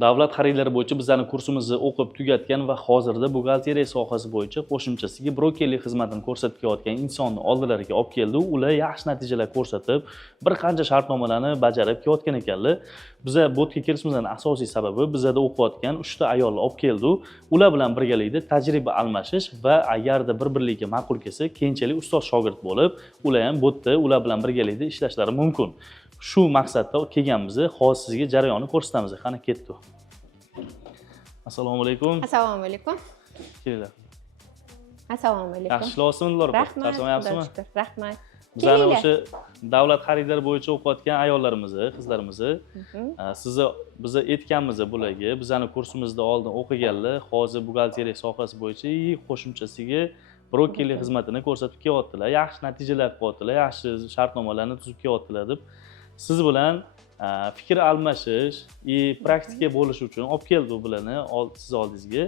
Davlat xaridlari bo'yicha bizning kursimizni o'qib tugatgan va hozirda buxgalteriya sohasi bo'yicha qo'shimchasiga brokerlik xizmatini ko'rsatayotgan insonni oldilariga olib keldi. Ular yaxshi natijalar ko'rsatib, bir qancha shartnomalarni bajarib kelayotgan ekanlar. Biza botga kelishimizning asosiy sababi bizada o'qiyotgan 3 ta ayolni olib keldi. Ular bilan birgalikda tajriba almashish va agarda bir-birligiga ma'qul kelsa, keyinchalik ustoz shogird bo'lib, ular ham botda ular bilan birgalikda ishlashlari mumkin. Shu maqsadda kelganmiz. Hozir sizga jarayonni ko'rsatamiz. Qani ketdi. Assalomu alaykum. Assalomu alaykum. Kelinglar. Assalomu alaykum. Yaxshi ishlayapsizmi? Rahmat. Rahmat. Bizlar o'sha davlat xaridlari bo'yicha o'qiyotgan ayollarimiz, qizlarimiz. Biz aytganmiz bularga, bizning kursimizda oldin o'qiganlar, hozir buxgalteriya sohasi bo'yicha qo'shimchasiga brokerlik xizmatini ko'rsatib kelyaptilar. Yaxshi natijalar qilyaptilar, yaxshi shartnomalarni tuzib kelyaptilar deb siz bilan fikr almashish, praktika bo'lish uchun olib keldi bularni siz oldingizga.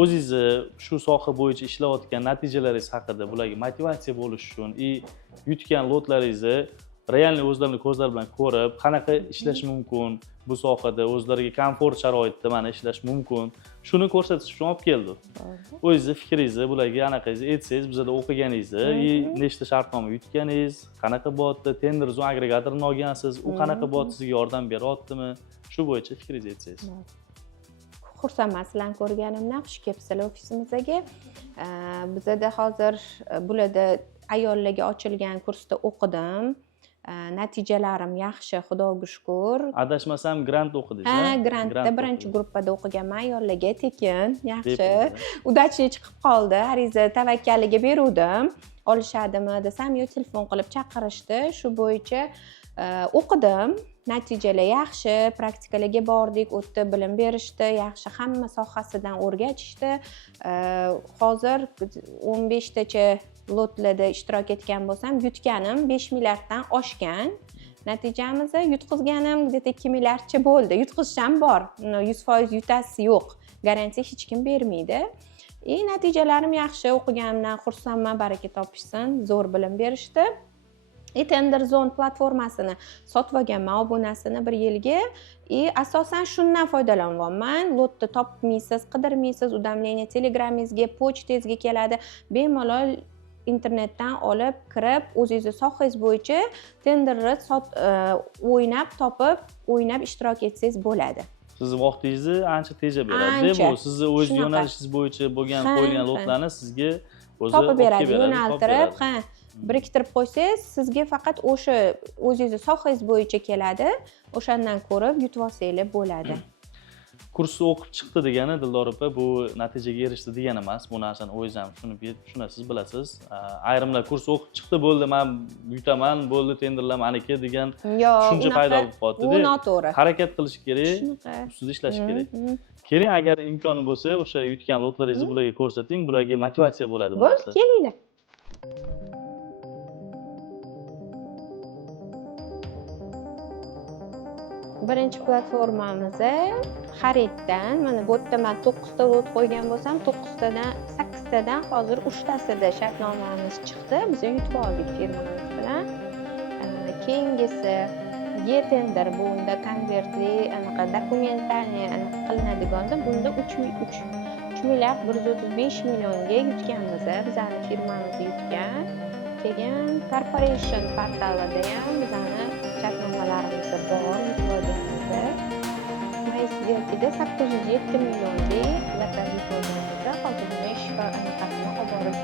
O'zingizni shu soha bo'yicha ishlayotgan natijalaringiz haqida bularga motivatsiya bo'lish uchun, yutgan lotlaringizni realniy o'zlarining ko'zlari bilan ko'rib, qanaqa ishlash mumkin, bu sohada o'zlariga komfort sharoitda mana ishlash mumkin, shuni ko'rsatish uchun olib keldi. O'zingizni fikringizni bularga anaqangizni aytsangiz, bizada o'qiganingizni, nechta shartnoma yutganingiz, qanaqa bo'tdi, tender zon agregatorini olgansiz, u qanaqa bo'tdi, sizga yordam beryaptimi, shu bo'yicha fikringizni aytsangiz. Xursandman sizlarni ko'rganimdan, xush kelibsizlar ofisimizga. Bizada hozir bularda ayollarga ochilgan kursda o'qidim. Natijalarim yaxshi, Xudoga shukr. Adashmasam grant o'qidingiz. Ha, grantda birinchi gruppada o'qiganman, ayollarga tekin, yaxshi. Udachniy chiqib qoldi, ariza tavakkaliga beruvdim. Olishadimi desam, yo telefon qilib chaqirishdi. Shu bo'yicha o'qidim. Natijalar yaxshi, praktikalarga bordik, o'tdi, bilim berishdi, yaxshi, hamma sohasidan o'rgatishdi. Hozir 15 tacha lotlarda ishtirok etgan bo'lsam, yutganim 5 milliarddan oshgan. Natijamizda yutqizganim 2 milliardcha bo'ldi. Yutqizisham bor, 100% yutasiz yo'q. Garantiya hech kim bermaydi. Natijalarim yaxshi, o'qiganimdan xursandman, baraka topishsin, zo'r bilim berishdi. Tender Zone platformasini sotib olganman, obunasini bir yilga. Asosan shundan foydalanyapman. Lotni topmaysiz, qidirmaysiz, udamleniya telegramingizga, pochtangizga keladi. Bemalol internetdan olib, kirib, o'zingizni sohangiz bo'yicha tenderni o'ynab, topib, o'ynab ishtirok etsangiz bo'ladi. Sizni vaqtingizni ancha tejab beradi. Bu sizni o'z yo'nalishingiz bo'yicha bo'lgan qo'yilgan lotlarni sizga o'zi topib beradi, yo'naltirib, biriktirib qo'ysangiz, sizga faqat o'sha o'zingizni sohangiz bo'yicha keladi. O'shandan ko'rib yutib olsangiz bo'ladi. Kursni o'qib chiqdi degani Dildor opa, bu natijaga erishdi degani emas. Bu narsani o'zingiz ham tushunasiz, bilasiz. Ayrimlar kursni o'qib chiqdi, bo'ldi, men yutaman, bo'ldi, tenderlar meniki degan tushuncha paydo bo'lib qoldi. Bu noto'g'ri. Harakat qilish kerak, ustida ishlash kerak. Keling, agar imkoni bo'lsa, o'sha yutgan lotlaringizni bularga ko'rsating, bularga motivatsiya bo'ladi. Bo'ldi, kelinglar. Birinchi platformamiz xariddan, mana bu yerda men 9 ta lot qo'ygan bo'lsam, 9 tadan 8 tadan hozir 3 tasida shartnomamiz chiqdi. Biz yutib oldik firmamiz bilan. Keyingisi E-tender, bunda konvertli, anaqa dokumentalniy qilinadigan, bunda 3 milliard 135 millionga yutganmiz. Bizning firmamiz yutgan. Keyin Corporation portalida ham bizning shartnomalarimiz bor. Mayisga 807 millionlik lotereya bo'lganida hozir buni ishga anaqasini olib borib,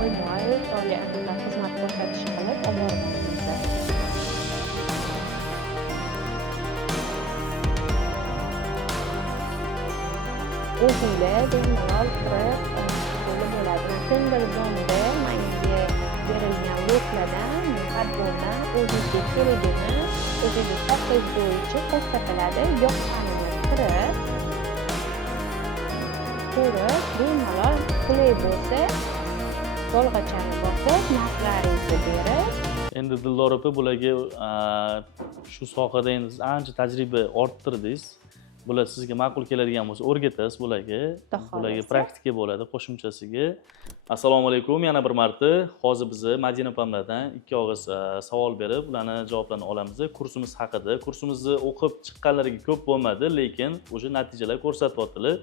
oyma-oy xizmat ko'rsatish qilib olib boramiz. O'zinglar bemalol kirib bo'ladi. Tender zonada menga berilgan lotlardan, haddan o'zingizga keligini, o'zingiz sohangiz bo'yicha ko'rsatiladi. Yoqqanini kirib, ko'rib, bemalol qulay bo'lsa, qo'lg'achani bosib, narxlaringizni berib. Endi Dildor opa, bularga shu sohada endi ancha tajriba orttirdingiz. Bular sizga ma'qul keladigan bo'lsa, o'rgatasiz bularga. Bularga praktika bo'ladi qo'shimchasiga. Assalomu alaykum, yana bir marta. Hozir biz Madina opamlardan ikki og'iz savol berib, ularni javoblarini olamiz. Kursimiz haqida. Kursimizni o'qib chiqqanlariga ko'p bo'lmadi, lekin o'sha natijalar ko'rsatyaptilar.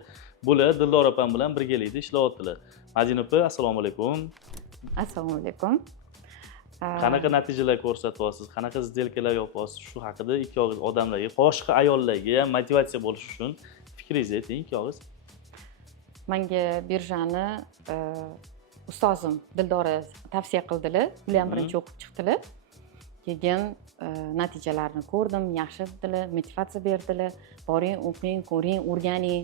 Bular Dildora opam bilan birgalikda ishlayaptilar. Madina opa, assalomu alaykum. Assalomu alaykum. Qanaqa natijalar ko'rsatyapsiz? Qanaqa сделкалар yapyapsiz? Shu haqida ikki og'iz odamlarga, boshqa ayollarga ham motivatsiya bo'lish uchun fikringizni ayting ikki og'iz. Menga birjani ustozim Dildora tavsiya qildilar. Ular ham birinchi o'qib chiqdilar. Keyin natijalarni ko'rdim, yaxshi dedilar, motivatsiya berdilar. Boring, o'qing, ko'ring, o'rganing.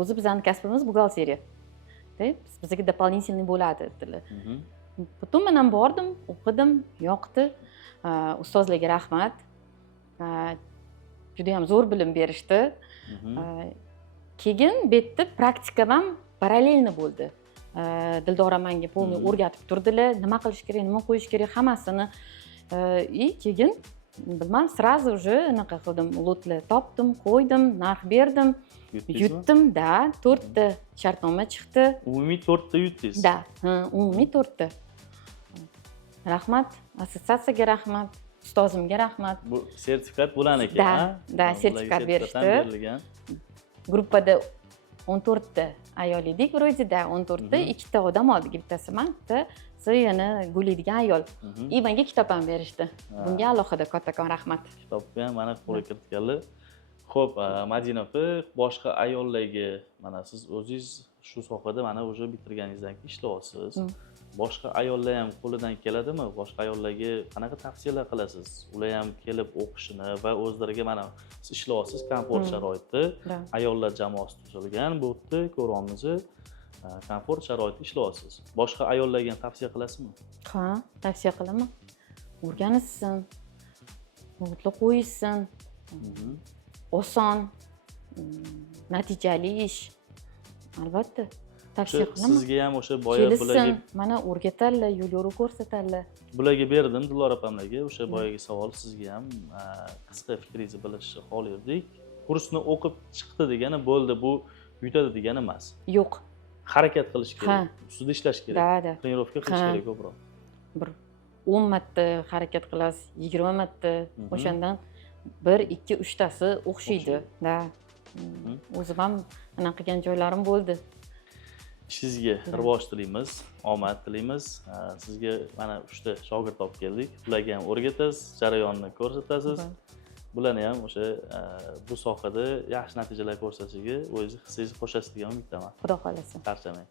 O'zi bizning kasbimiz buxgalteriya. Bizga дополнительный bo'ladi dedilar. Butun men ham bordim, o'qidim, yoqdi. Ustozlarga rahmat. Juda ham zo'r bilim berishdi. Keyin bu yerda praktikam ham parallelni bo'ldi. Dildora menga polniy o'rgatib turdilar, nima qilish kerak, nima qo'yish kerak hammasini. Keyin bilmadim, сразу уже anaqa qildim, lotlar topdim, qo'ydim, narx berdim, yutdim, da, 4 ta shartnoma chiqdi. Umumiy 4 ta yutdingiz. Da, umumiy 4 ta. Rahmat, assotsiatsiyaga rahmat, ustozimga rahmat. Bu sertifikat bulan ekan, Da, sertifikat berishdi. Gruppada 14 ta ayol edik, vroде-da 14 ta, 2 ta odam oldiga bittasi men, bittasi yana gullaydigan ayol. Menga kitob ham berishdi. Bunga alohida kattakon rahmat. Kitobni ham mana qo'lga kiritganlar. Xo'p, Madina opa, boshqa ayollarga, mana siz o'zingiz shu sohada mana o'sha bitirganingizdan keyin ishlayapsiz. Boshqa ayollar ham qo'lidan keladimi? Boshqa ayollarga qanaqa tavsiyalar qilasiz? Ular ham kelib o'qishini va o'zlariga mana siz ishlayapsiz komfort sharoitda, ayollar jamoasi tuzilgan, bu yerda ko'ramiz, komfort sharoitda ishlayapsiz. Boshqa ayollarga ham tavsiya qilasizmi? Ha, tavsiya qilaman. O'rganishsin, o'tli qo'yishsin. Oson, natijali ish. Albatta. Tavsiya qilaman. Sizga ham o'sha boya bularga mana o'rgatadilar, yo'l yo'riq ko'rsatadilar. Bularga berdim Dildora opamlarga, o'sha boyagi savol sizga ham qisqa fikringizni bilishni xohlardik. Kursni o'qib chiqdi degani bo'ldi, bu yutadi degani emas. Yo'q. Harakat qilish kerak, ustida ishlash kerak. Da. Trenirovka qilish kerak ko'proq. Bir 10 marta harakat qilasiz, 20 marta. O'shandan 1, 2, 3 tasi o'xshaydi. Da. O'zim ham anaqa qilgan joylarim bo'ldi. Ishingizga rivoj tilaymiz, omad tilaymiz. Sizga mana 3 ta shogird olib keldik. Ularga ham o'rgatasiz, jarayonni ko'rsatasiz. Bularni ham o'sha bu sohada yaxshi natijalar ko'rsatishiga o'zingiz hissangizni qo'shasiz degan umiddaman. Xudo xolasa. Charchamang.